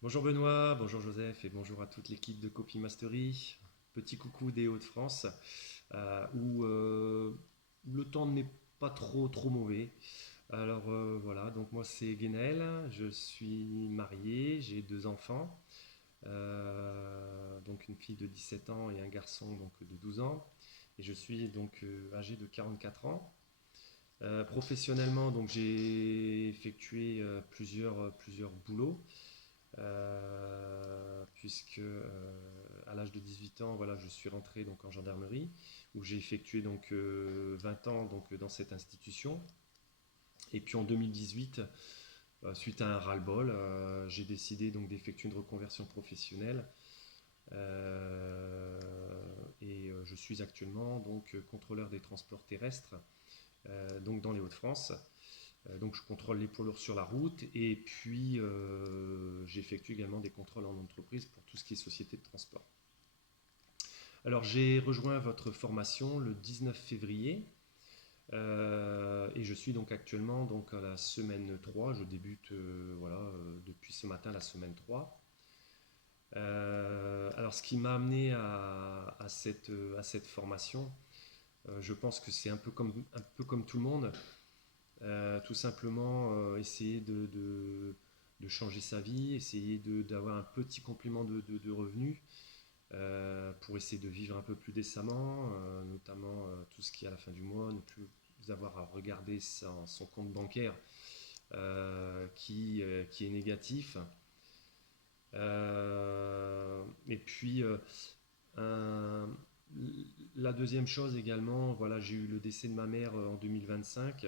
Bonjour Benoît, bonjour Joseph et bonjour à toute l'équipe de Copy Mastery. Petit coucou des Hauts-de-France où le temps n'est pas trop mauvais. Alors voilà, donc moi c'est Guénel, je suis marié, j'ai deux enfants, donc une fille de 17 ans et un garçon donc de 12 ans. Et je suis donc âgé de 44 ans. Professionnellement, donc j'ai effectué plusieurs boulots. Puisque à l'âge de 18 ans, voilà, je suis rentré donc en gendarmerie où j'ai effectué donc 20 ans donc dans cette institution. Et puis en 2018, suite à un ras-le-bol, j'ai décidé donc d'effectuer une reconversion professionnelle. Et je suis actuellement donc contrôleur des transports terrestres donc dans les Hauts-de-France. Donc je contrôle les poids lourds sur la route et puis j'effectue également des contrôles en entreprise pour tout ce qui est société de transport. Alors j'ai rejoint votre formation le 19 février et je suis donc actuellement donc à la semaine 3. Je débute depuis ce matin la semaine 3. Alors ce qui m'a amené à cette formation, je pense que c'est un peu comme tout le monde. Tout simplement essayer de changer sa vie, essayer d'avoir un petit complément de revenus pour essayer de vivre un peu plus décemment, notamment tout ce qui est à la fin du mois, ne plus avoir à regarder son compte bancaire qui est négatif. Et puis, un- la deuxième chose également, voilà, j'ai eu le décès de ma mère en 2025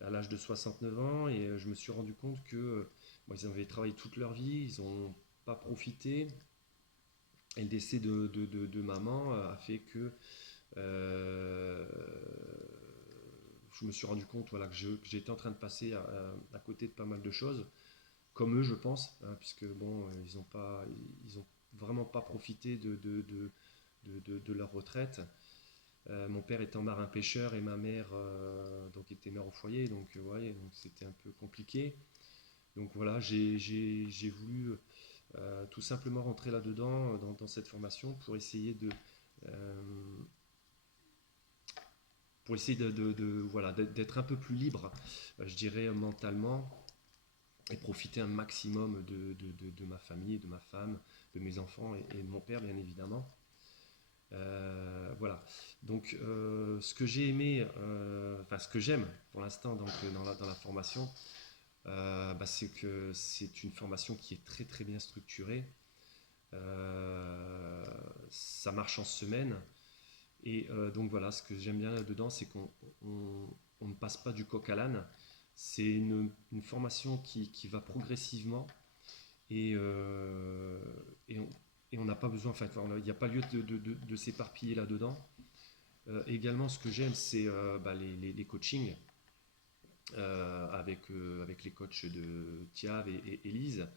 à l'âge de 69 ans et je me suis rendu compte que ils avaient travaillé toute leur vie, ils n'ont pas profité et le décès de maman a fait que euh, je me suis rendu compte voilà, que j'étais en train de passer à côté de pas mal de choses, comme eux je pense, hein, puisque bon, ils ont vraiment pas profité de leur retraite. Mon père étant marin-pêcheur et ma mère donc était mère au foyer, donc ouais, donc c'était un peu compliqué. Donc voilà, j'ai voulu tout simplement rentrer là-dedans, dans cette formation, euh, pour essayer voilà, d'être un peu plus libre, je dirais mentalement, et profiter un maximum de ma famille, de ma femme, de mes enfants et de mon père, bien évidemment. Voilà. Donc, ce que j'ai aimé, enfin, ce que j'aime pour l'instant dans la formation, c'est que c'est une formation qui est très très bien structurée. Ça marche en semaine. Et donc voilà, ce que j'aime bien là-dedans, c'est qu'on ne passe pas du coq à l'âne. C'est une formation qui va progressivement et, euh, et on et on n'a pas besoin, enfin, il n'y a pas lieu de s'éparpiller là-dedans. Également, ce que j'aime, c'est les coachings avec les coachs de Thiav et Elise.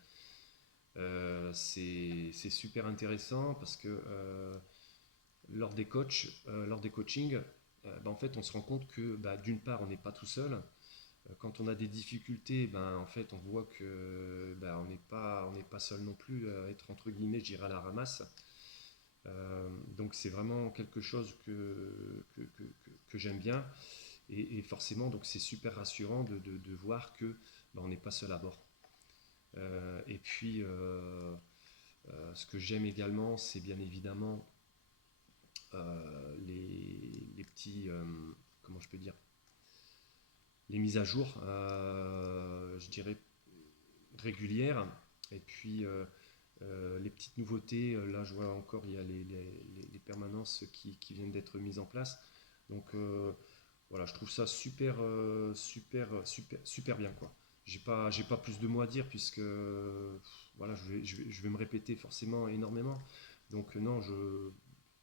C'est super intéressant parce que lors des coachings, en fait, on se rend compte que d'une part, on n'est pas tout seul. Quand on a des difficultés, en fait, on voit que on n'est pas seul non plus à être entre guillemets, je dirais, à la ramasse. Donc c'est vraiment quelque chose que j'aime bien et forcément donc c'est super rassurant de voir que on n'est pas seul à bord. Et puis ce que j'aime également, c'est bien évidemment les petits, comment je peux dire, les mises à jour, je dirais régulières. Et puis les petites nouveautés, là je vois encore il y a les permanences qui viennent d'être mises en place. Donc voilà, je trouve ça super bien quoi. J'ai pas plus de mots à dire puisque voilà, je vais me répéter forcément énormément. Donc non,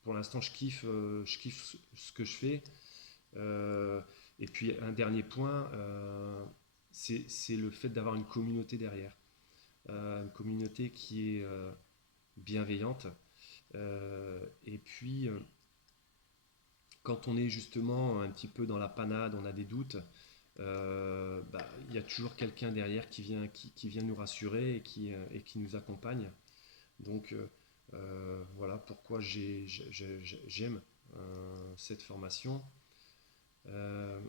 pour l'instant je kiffe ce que je fais. Euh, et puis un dernier point, c'est le fait d'avoir une communauté derrière. Une communauté qui est bienveillante. Et puis quand on est justement un petit peu dans la panade, on a des doutes, il y a toujours quelqu'un derrière qui vient nous rassurer et qui nous accompagne. Donc voilà pourquoi j'aime cette formation. Euh,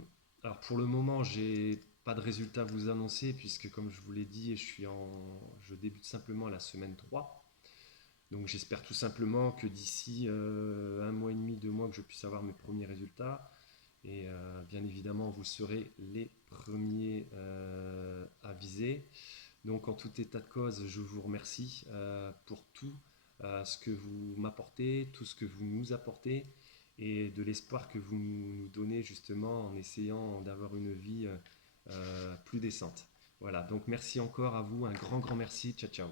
alors pour le moment, j'ai pas de résultat à vous annoncer puisque comme je vous l'ai dit, je débute simplement à la semaine 3. Donc j'espère tout simplement que d'ici un mois et demi, 2 mois, que je puisse avoir mes premiers résultats. Et bien évidemment, vous serez les premiers avisés. Donc en tout état de cause, je vous remercie pour tout ce que vous m'apportez, tout ce que vous nous apportez et de l'espoir que vous nous donnez justement en essayant d'avoir une vie plus décente. Voilà, donc merci encore à vous, un grand merci, ciao ciao.